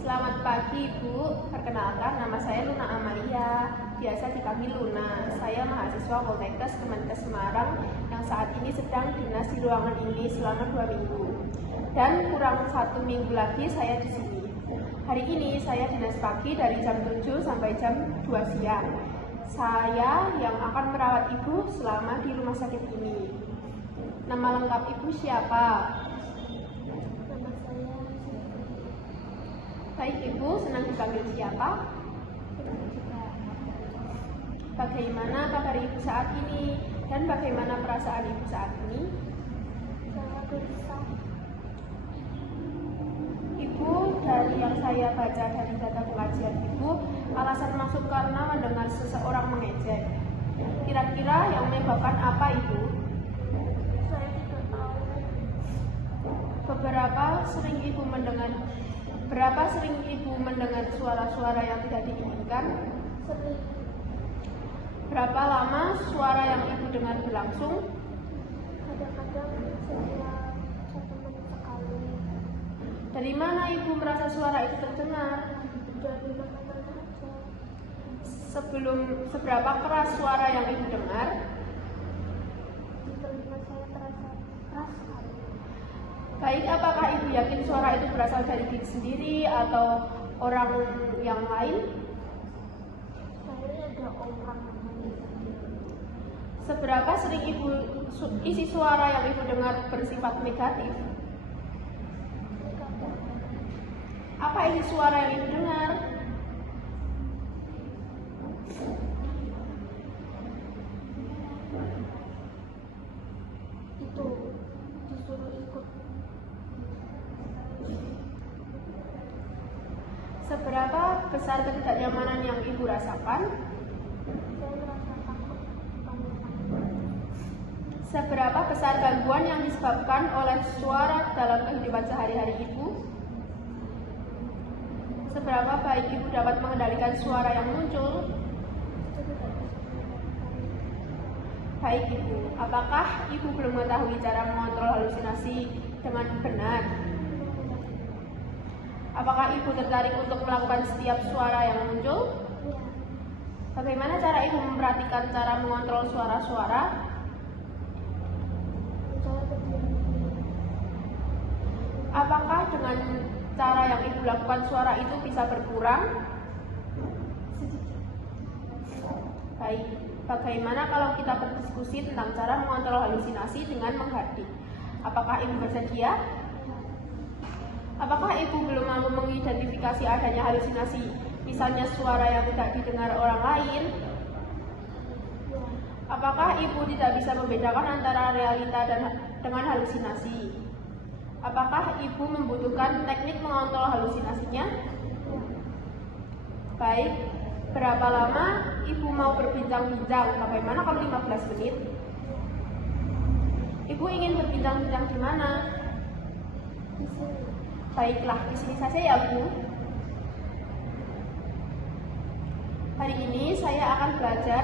Selamat pagi Bu, perkenalkan nama saya Luna Amalia, biasa dipanggil Luna. Saya mahasiswa Poltekkes Kemenkes Semarang yang saat ini sedang dinas di ruangan ini selama 2 minggu. Dan kurang 1 minggu lagi saya di sini. Hari ini saya dinas pagi dari jam 7 sampai jam 2 siang. Saya yang akan merawat Ibu selama di rumah sakit ini. Nama lengkap Ibu siapa? Baik Ibu, senang dipanggil siapa? Bagaimana kabar Ibu saat ini? Dan bagaimana perasaan Ibu saat ini? Ibu, dari yang saya baca dari data pengajian Ibu, alasan masuk karena mendengar seseorang mengejek. Kira-kira yang menyebabkan apa Ibu? Saya tidak tahu. Berapa sering Ibu mendengar suara-suara yang tidak diinginkan? Sering. Berapa lama suara yang Ibu dengar berlangsung? Kadang-kadang setelah 1 menit sekali. Dari mana Ibu merasa suara itu terdengar? Dari mana saja. Seberapa keras suara yang Ibu dengar? Di telinga saya terasa keras sekali. Baik, apakah Ibu yakin suara itu berasal dari diri sendiri atau orang yang lain? Saya ada orang Seberapa sering isi suara yang Ibu dengar bersifat negatif? Apa isi suara yang Ibu dengar? itu disuruh ikut. Seberapa besar ketidaknyamanan yang Ibu rasakan? Saya merasa takut. Seberapa besar gangguan yang disebabkan oleh suara dalam kehidupan sehari-hari Ibu? Seberapa baik Ibu dapat mengendalikan suara yang muncul? Baik Ibu, apakah Ibu belum mengetahui cara mengontrol halusinasi dengan benar? Apakah Ibu tertarik untuk melakukan setiap suara yang muncul? Bagaimana cara Ibu memperhatikan cara mengontrol suara-suara? Apakah dengan cara yang Ibu lakukan suara itu bisa berkurang? Baik, bagaimana kalau kita berdiskusi tentang cara mengontrol halusinasi dengan menghadik? Apakah Ibu bersedia? Apakah Ibu belum mampu mengidentifikasi adanya halusinasi, misalnya suara yang tidak didengar orang lain? Apakah Ibu tidak bisa membedakan antara realita dengan halusinasi? Apakah Ibu membutuhkan teknik mengontrol halusinasinya? Baik, berapa lama Ibu mau berbincang-bincang? Bagaimana kalau 15 menit? Ibu ingin berbincang-bincang di mana? Di sini. Baiklah, di sini saja ya Bu. Hari ini saya akan belajar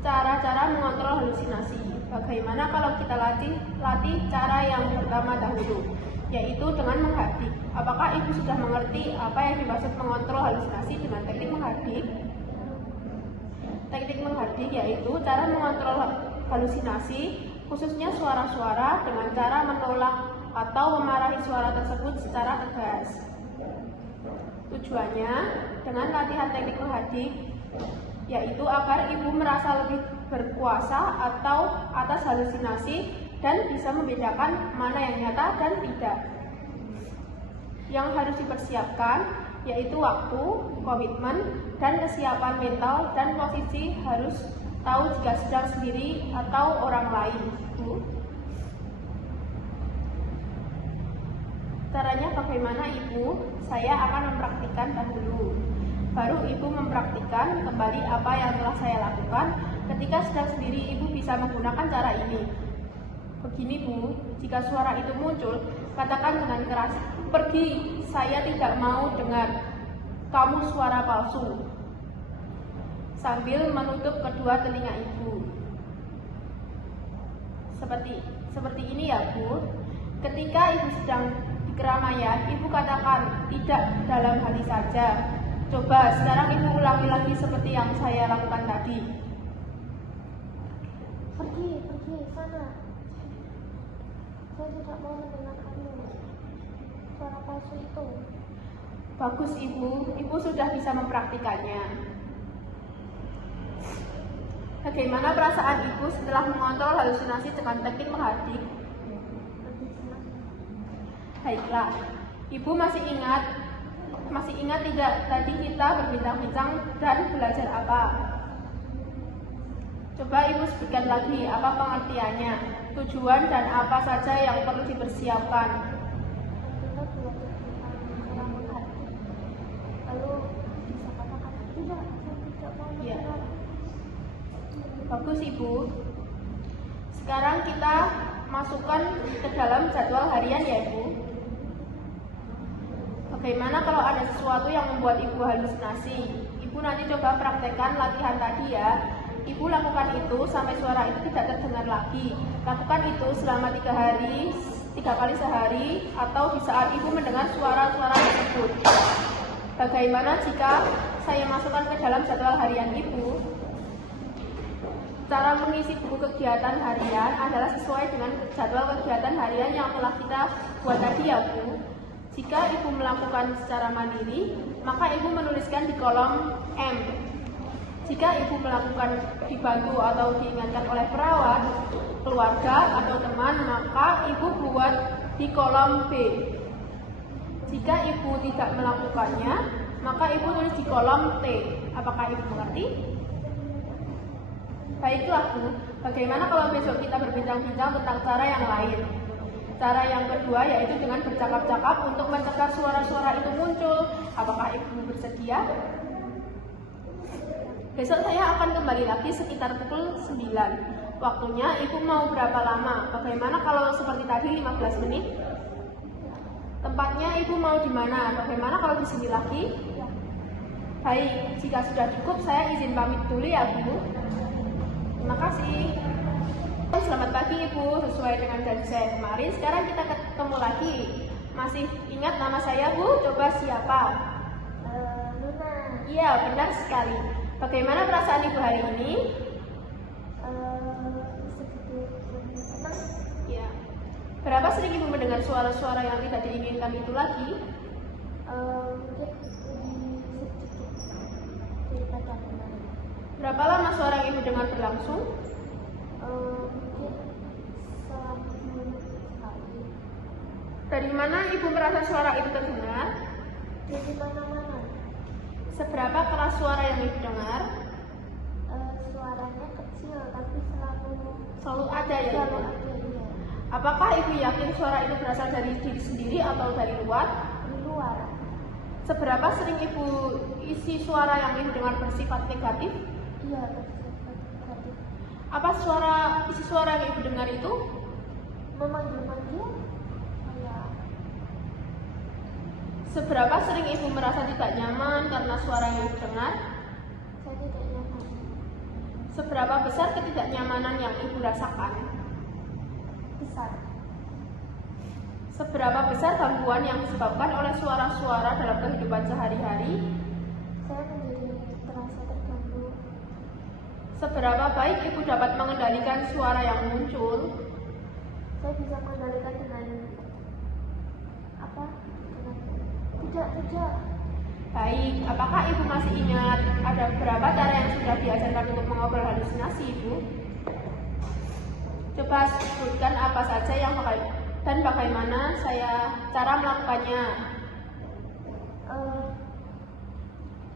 cara-cara mengontrol halusinasi. Bagaimana kalau kita latih cara yang pertama dahulu, yaitu dengan menghadik. Apakah Ibu sudah mengerti apa yang dimaksud mengontrol halusinasi dengan teknik menghadik? Teknik menghadik yaitu cara mengontrol halusinasi, khususnya suara-suara dengan cara menolak atau memarahi suara tersebut secara tegas. Tujuannya dengan latihan teknik menghadik yaitu agar Ibu merasa lebih berkuasa atau atas halusinasi dan bisa membedakan mana yang nyata dan tidak. Yang harus dipersiapkan yaitu waktu, komitmen, dan kesiapan mental dan posisi harus tahu jika sedang sendiri atau orang lain. Caranya bagaimana Ibu? Saya akan mempraktikkan dahulu. Baru Ibu mempraktikkan kembali apa yang telah saya lakukan. Ketika sedang sendiri, Ibu bisa menggunakan cara ini. Begini Bu, jika suara itu muncul, katakan dengan keras, "Pergi, saya tidak mau dengar. Kamu suara palsu." Sambil menutup kedua telinga Ibu. Seperti ini ya Bu. Ketika Ibu sedang di keramaian, Ibu katakan, tidak dalam hati saja. Coba sekarang Ibu ulangi lagi seperti yang saya lakukan tadi. Pergi sana. Saya tidak mau mendengar kamu. Suara palsu itu. Bagus Ibu sudah bisa mempraktikannya. Bagaimana perasaan Ibu setelah mengontrol halusinasi dengan teknik menghadik? Baiklah, Ibu masih ingat tidak tadi kita berbincang-bincang dan belajar apa? Coba Ibu sebutkan lagi apa pengertiannya, tujuan dan apa saja yang perlu dipersiapkan. Kita belajar tentang cara menghadik. Lalu bisa katakan tidak, saya tidak mau Ya. mendengar. Bagus Ibu. Sekarang kita masukkan ke dalam jadwal harian ya Ibu. Bagaimana kalau ada sesuatu yang membuat Ibu halusinasi? Ibu nanti coba praktekkan latihan tadi ya. Ibu lakukan itu sampai suara itu tidak terdengar lagi. Lakukan itu selama 3 kali sehari, atau di saat Ibu mendengar suara-suara tersebut. Bagaimana jika saya masukkan ke dalam jadwal harian Ibu? Cara mengisi buku kegiatan harian adalah sesuai dengan jadwal kegiatan harian yang telah kita buat tadi ya Bu. Jika Ibu melakukan secara mandiri, maka Ibu menuliskan di kolom M. Jika Ibu melakukan dibantu atau diingatkan oleh perawat, keluarga, atau teman, maka Ibu buat di kolom B. Jika Ibu tidak melakukannya, maka Ibu tulis di kolom T. Apakah Ibu mengerti? Baiklah Bu, bagaimana kalau besok kita berbincang-bincang tentang cara yang lain? Cara yang kedua yaitu dengan bercakap-cakap untuk mencegah suara-suara itu muncul. Apakah Ibu bersedia? Besok saya akan kembali lagi sekitar pukul 9. Waktunya Ibu mau berapa lama? Bagaimana kalau seperti tadi 15 menit? Tempatnya Ibu mau di mana? Bagaimana kalau di sini lagi? Baik, jika sudah cukup saya izin pamit dulu ya Bu. Terima kasih. Selamat pagi Ibu, sesuai dengan janji saya kemarin, sekarang kita ketemu lagi. Masih ingat nama saya Bu? Coba siapa? Luna. Iya, benar sekali. Bagaimana perasaan Ibu hari ini? Sedikit tenang. Ya. Berapa sering Ibu mendengar suara-suara yang tidak diinginkan itu lagi? Mungkin lebih sedikit daripada kemarin. Berapa lama suara yang Ibu dengar berlangsung? Mungkin seminggu sekali. Dari mana Ibu merasa suara itu terdengar? Dari mana-mana. Seberapa keras suara yang Ibu dengar? Suaranya kecil tapi Selalu ada ya Ibu? ada ya. Apakah Ibu yakin suara itu berasal dari diri sendiri atau dari luar? Di luar. Seberapa sering Ibu isi suara yang Ibu dengar bersifat negatif? Iya, negatif. Apa isi suara yang Ibu dengar itu? Memanggil-manggil. Kayak Seberapa sering Ibu merasa tidak nyaman karena suara yang Ibu dengar? saya tidak nyaman. Seberapa besar ketidaknyamanan yang Ibu rasakan? Besar. Seberapa besar gangguan yang disebabkan oleh suara-suara dalam kehidupan sehari-hari? Saya menjadi terasa terganggu. Seberapa baik Ibu dapat mengendalikan suara yang muncul? Saya bisa mengendalikan dengan apa? Tidak. Baik, apakah Ibu masih ingat ada berapa cara yang sudah diajarkan untuk mengobrol halusinasi Ibu? Coba sebutkan apa saja yang dan bagaimana cara melakukannya.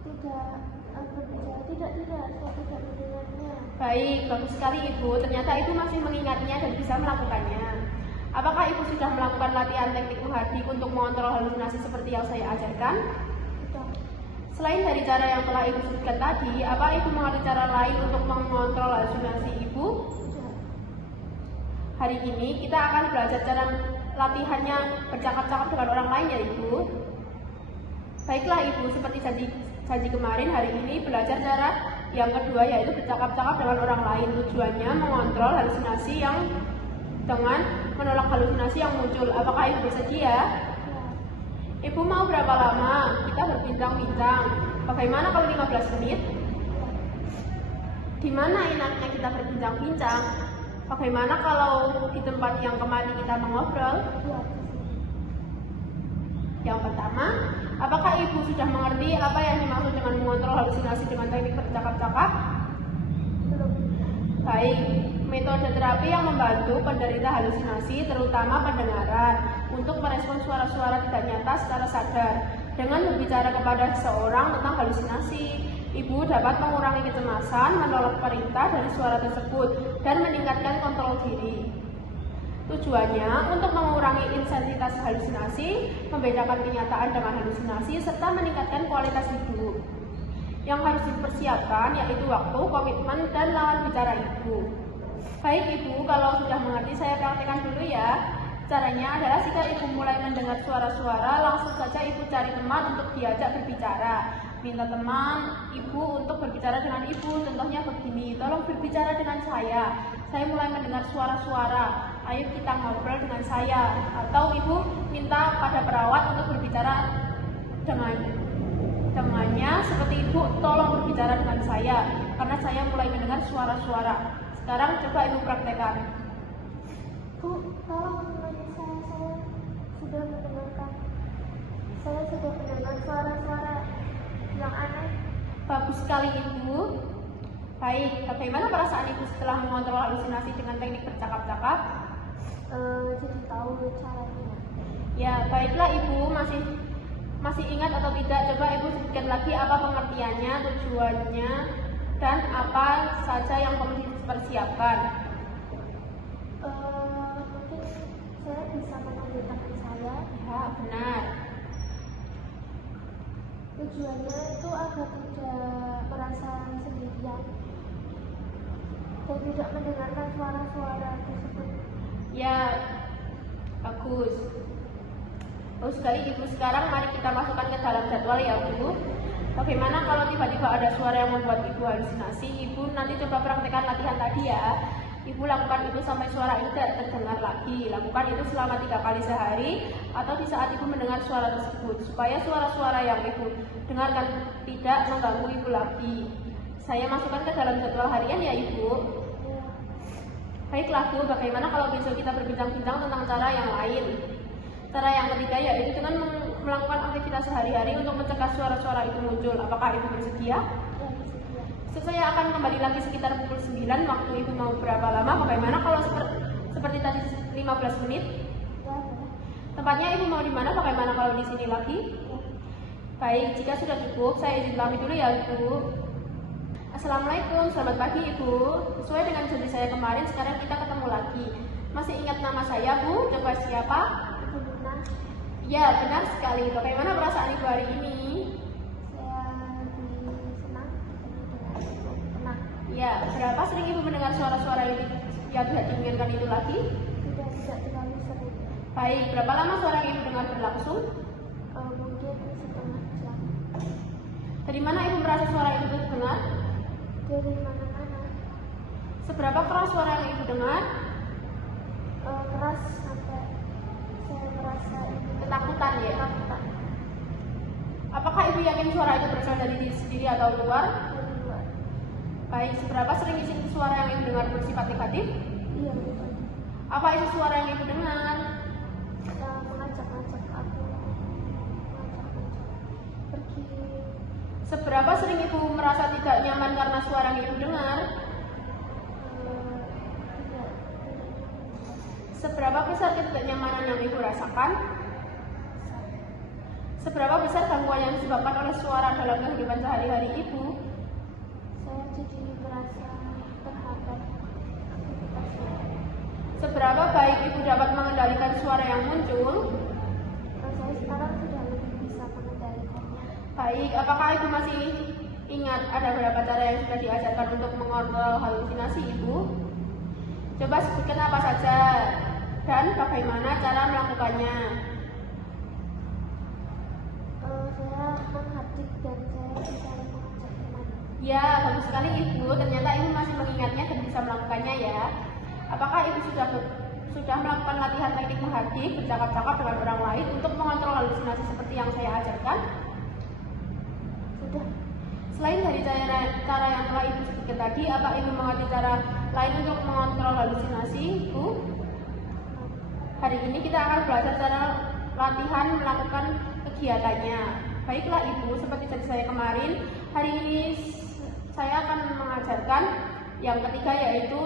Tidak, saya tidak mendengarnya. Baik, bagus sekali Ibu. Ternyata Ibu masih mengingatnya dan bisa melakukannya. Apakah Ibu sudah melakukan latihan teknik menghadik untuk mengontrol halusinasi seperti yang saya ajarkan? Tidak. Selain dari cara yang telah Ibu sebutkan tadi, apa Ibu mengerti cara lain untuk mengontrol halusinasi Ibu? Tidak. Hari ini kita akan belajar cara latihannya bercakap-cakap dengan orang lain ya Ibu. Baiklah Ibu, seperti janji kemarin, hari ini belajar cara yang kedua yaitu bercakap-cakap dengan orang lain. Tujuannya mengontrol halusinasi yang dengan menolak halusinasi yang muncul. Apakah Ibu bersedia? Ya. Ibu mau berapa lama kita berbincang-bincang? Bagaimana kalau 15 menit? Di mana enaknya kita berbincang-bincang? Bagaimana kalau di tempat yang kemarin kita mengobrol? Yang pertama, apakah ibu sudah mengerti apa yang dimaksud dengan mengontrol halusinasi dengan teknik bercakap-cakap? Baik, metode terapi yang membantu penderita halusinasi terutama pendengaran untuk merespons suara-suara tidak nyata secara sadar. Dengan berbicara kepada seseorang tentang halusinasi, ibu dapat mengurangi kecemasan, menolak perintah dari suara tersebut, dan meningkatkan kontrol diri. Tujuannya untuk mengurangi intensitas halusinasi, membedakan kenyataan dengan halusinasi, serta meningkatkan kualitas hidup. Yang harus dipersiapkan yaitu waktu, komitmen, dan lawan bicara ibu. Baik ibu, kalau sudah mengerti saya praktekkan dulu ya. Caranya adalah jika ibu mulai mendengar suara-suara, langsung saja ibu cari teman untuk diajak berbicara. Minta teman ibu untuk berbicara dengan ibu, contohnya begini, tolong berbicara dengan saya mulai mendengar suara-suara, ayo kita ngobrol dengan saya. Atau ibu minta pada perawat untuk berbicara dengannya, seperti ibu tolong berbicara dengan saya, karena saya mulai mendengar suara-suara. Sekarang coba ibu praktekkan. Bu, tolong menemani saya sudah mendengarkan. Saya sudah mendengar suara-suara yang aneh. Bagus sekali ibu. Baik, bagaimana perasaan ibu setelah mengontrol halusinasi dengan teknik bercakap-cakap? Jadi tahu caranya. Ya, baiklah ibu, masih ingat atau tidak? Coba ibu sebutkan lagi apa pengertiannya, tujuannya, dan apa saja yang perlu dipersiapkan. Mungkin saya bisa memanggil teman saya. Ya, benar. Tujuannya itu agar tidak merasa sendirian dan tidak mendengarkan suara-suara tersebut. Ya, bagus. Bagus sekali ibu. Sekarang mari kita masukkan ke dalam jadwal ya bu. Bagaimana kalau tiba-tiba ada suara yang membuat ibu halusinasi? Ibu nanti coba praktekkan latihan tadi ya. Ibu lakukan itu sampai suara itu tidak terdengar lagi. Lakukan itu selama 3 kali sehari atau di saat ibu mendengar suara tersebut, supaya suara-suara yang ibu dengarkan tidak mengganggu ibu lagi. Saya masukkan ke dalam jadwal harian ya ibu. Baiklah bu, bagaimana kalau besok kita berbincang-bincang tentang cara yang lain? Cara yang ketiga yaitu dengan melakukan aktivitas sehari-hari untuk mencegah suara-suara itu muncul. Apakah ibu bersedia? Saya akan kembali lagi sekitar pukul 9. Waktu ibu mau berapa lama? Bagaimana kalau seperti tadi 15 menit? Tempatnya ibu mau di mana? Bagaimana kalau di sini lagi? Baik, jika sudah cukup, saya izin pamit dulu ya ibu. Assalamualaikum, selamat pagi ibu. Sesuai dengan janji saya kemarin, sekarang kita ketemu lagi. Masih ingat nama saya bu? Coba siapa? Ya, benar sekali. Bagaimana perasaan ibu hari ini? Ya, berapa sering ibu mendengar suara-suara yang tidak diinginkan itu lagi? Tidak terlalu sering. Baik, berapa lama suara yang ibu dengar berlangsung? Mungkin setengah jam. Dari mana ibu merasa suara itu terdengar? Dari mana-mana. Seberapa keras suara yang ibu dengar? Keras sampai saya merasa Ketakutan ya? ketakutan. Apakah ibu yakin suara itu berasal dari diri sendiri atau luar? Baik, seberapa sering isi suara yang ibu dengar bersifat negatif? Iya, betul. Apa isi suara yang ibu dengar? Mengajak-ngajak aku, pergi. Seberapa sering ibu merasa tidak nyaman karena suara yang ibu dengar? Tidak. Seberapa besar ketidaknyamanan yang ibu rasakan? Seberapa besar gangguan yang disebabkan oleh suara dalam kehidupan sehari-hari ibu? Saya jadi merasa terhambat aktivitasnya. Seberapa baik ibu dapat mengendalikan suara yang muncul? Saya sekarang sudah lebih bisa mengendalikannya. Baik, apakah ibu masih ingat ada beberapa cara yang sudah diajarkan untuk mengontrol halusinasi ibu? Coba sebutkan apa saja dan bagaimana cara melakukannya. Saya menghadik dan saya bisa mengajak teman. Ya, bagus sekali ibu. Ternyata ibu masih mengingatnya dan bisa melakukannya ya. Apakah ibu sudah melakukan latihan teknik menghadik, bercakap-cakap dengan orang lain untuk mengontrol halusinasi seperti yang saya ajarkan? Sudah. Selain dari cara yang telah Ibu sebutkan tadi, apa Ibu mengerti cara lain untuk mengontrol halusinasi, Ibu? Hari ini kita akan belajar cara latihan melakukan kegiatannya. Baiklah Ibu, seperti janji saya kemarin, hari ini saya akan mengajarkan yang ketiga, yaitu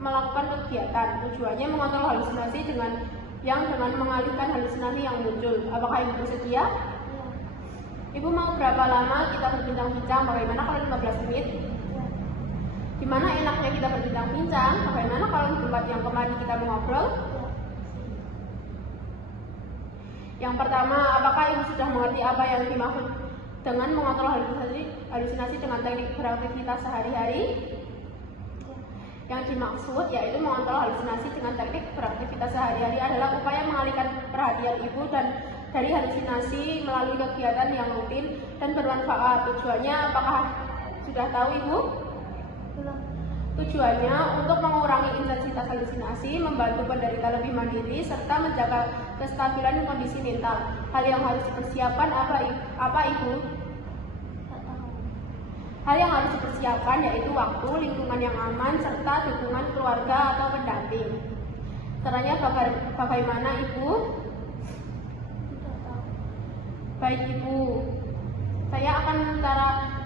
melakukan kegiatan. Tujuannya mengontrol halusinasi dengan mengalihkan halusinasi yang muncul. Apakah Ibu bersedia? Ibu mau berapa lama kita berbincang-bincang? Bagaimana kalau 15 menit? Gimana enaknya kita berbincang-bincang? Bagaimana kalau di tempat yang kemarin kita mengobrol? Yang pertama, apakah Ibu sudah mengerti apa yang dimaksud dengan mengontrol halusinasi dengan teknik beraktivitas sehari-hari? Yang dimaksud yaitu mengontrol halusinasi dengan teknik beraktivitas sehari-hari adalah upaya mengalihkan perhatian Ibu dari halusinasi melalui kegiatan yang rutin dan bermanfaat. Tujuannya apakah sudah tahu Ibu? Belum. Tujuannya untuk mengurangi intensitas halusinasi, membantu penderita lebih mandiri, serta menjaga kestabilan kondisi mental. Hal yang harus dipersiapkan apa Ibu? Hal yang harus dipersiapkan yaitu waktu, lingkungan yang aman, serta dukungan keluarga atau pendamping. Caranya bagaimana Ibu? Tidak tahu. Baik Ibu, saya akan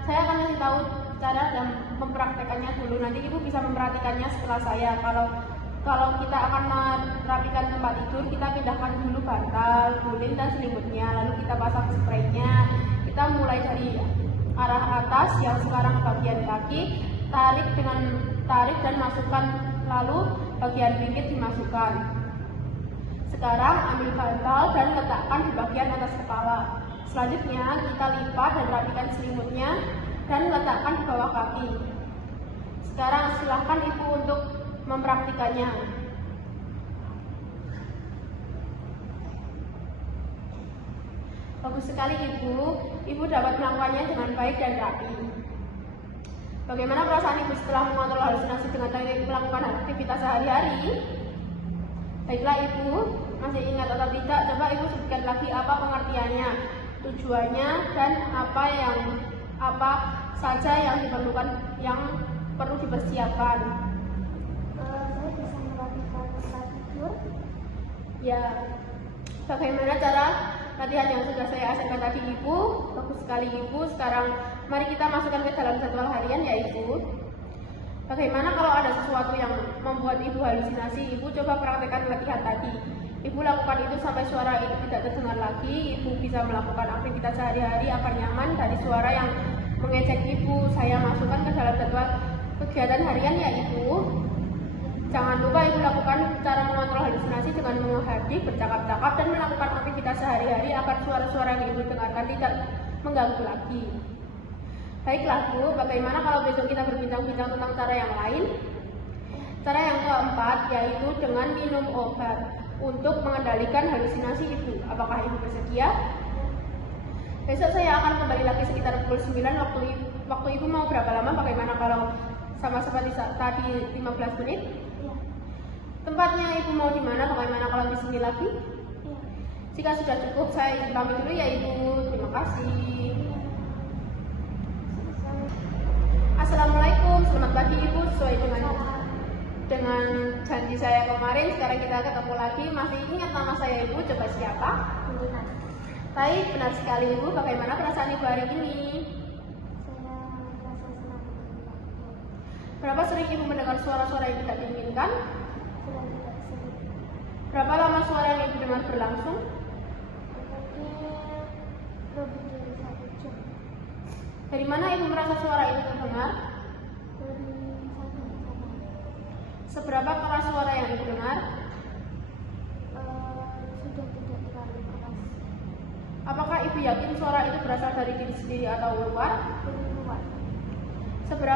kasih tahu cara dan mempraktekannya dulu. Nanti Ibu bisa memperhatikannya setelah saya. Kalau kita akan merapikan tempat tidur, kita pindahkan dulu bantal, guling, dan selimutnya. Lalu kita pasang spraynya. Kita mulai dari arah atas yang sekarang bagian kaki, tarik dan masukkan, lalu bagian pinggir dimasukkan. Sekarang ambil bantal dan letakkan di bagian atas kepala. Selanjutnya kita lipat dan rapikan selimutnya dan letakkan di bawah kaki. Sekarang silahkan Ibu untuk mempraktikannya. Bagus sekali Ibu dapat melakukannya dengan baik dan rapi. Bagaimana perasaan Ibu setelah mengontrol halusinasi dengan teknik melakukan aktivitas sehari-hari? Baiklah Ibu, masih ingat atau tidak? Coba Ibu sebutkan lagi apa pengertiannya, tujuannya, dan apa saja yang diperlukan, yang perlu dipersiapkan. Saya bisa melakukan tempat tidur. Ya, bagaimana cara latihan yang sudah saya ajarkan tadi Ibu? Bagus sekali Ibu. Sekarang mari kita masukkan ke dalam jadwal harian ya Ibu. Bagaimana kalau ada sesuatu yang membuat Ibu halusinasi? Ibu coba praktekkan latihan tadi. Ibu lakukan itu sampai suara itu tidak terdengar lagi. Ibu bisa melakukan aktivitas sehari-hari agar nyaman dari suara yang mengejek Ibu. Saya masukkan ke dalam jadwal kegiatan harian ya Ibu. Jangan lupa Ibu lakukan cara mengontrol halusinasi dengan menghadik, bercakap-cakap, dan melakukan aktivitas sehari-hari agar suara-suara yang Ibu dengarkan tidak mengganggu lagi. Baiklah Bu, bagaimana kalau besok kita berbincang-bincang tentang cara yang lain? Cara yang keempat yaitu dengan minum obat untuk mengendalikan halusinasi Ibu. Apakah Ibu bersedia? Besok saya akan kembali lagi sekitar pukul 9 waktu Ibu mau berapa lama? Bagaimana kalau sama seperti tadi 15 menit? Tempatnya Ibu mau di mana? Bagaimana kalau di sini lagi? Jika sudah cukup, saya izin pamit dulu ya Ibu. Terima kasih. Assalamualaikum, selamat pagi Ibu. Sesuai dengan janji saya kemarin, sekarang kita ketemu lagi. Masih ingat nama saya Ibu? Coba siapa? Benar. Baik, benar sekali Ibu. Bagaimana perasaan Ibu hari ini? Saya merasa senang. Berapa sering Ibu mendengar suara-suara yang tidak diinginkan? Sudah tidak sering. Berapa lama suara yang Ibu dengar berlangsung? Mungkin lebih dari 1 jam. Dari mana Ibu merasa suara itu terdengar? Dari sana. Seberapa keras suara yang Ibu dengar? Sudah tidak terlalu keras. Apakah Ibu yakin suara itu berasal dari diri sendiri atau luar? Dari luar. Seberapa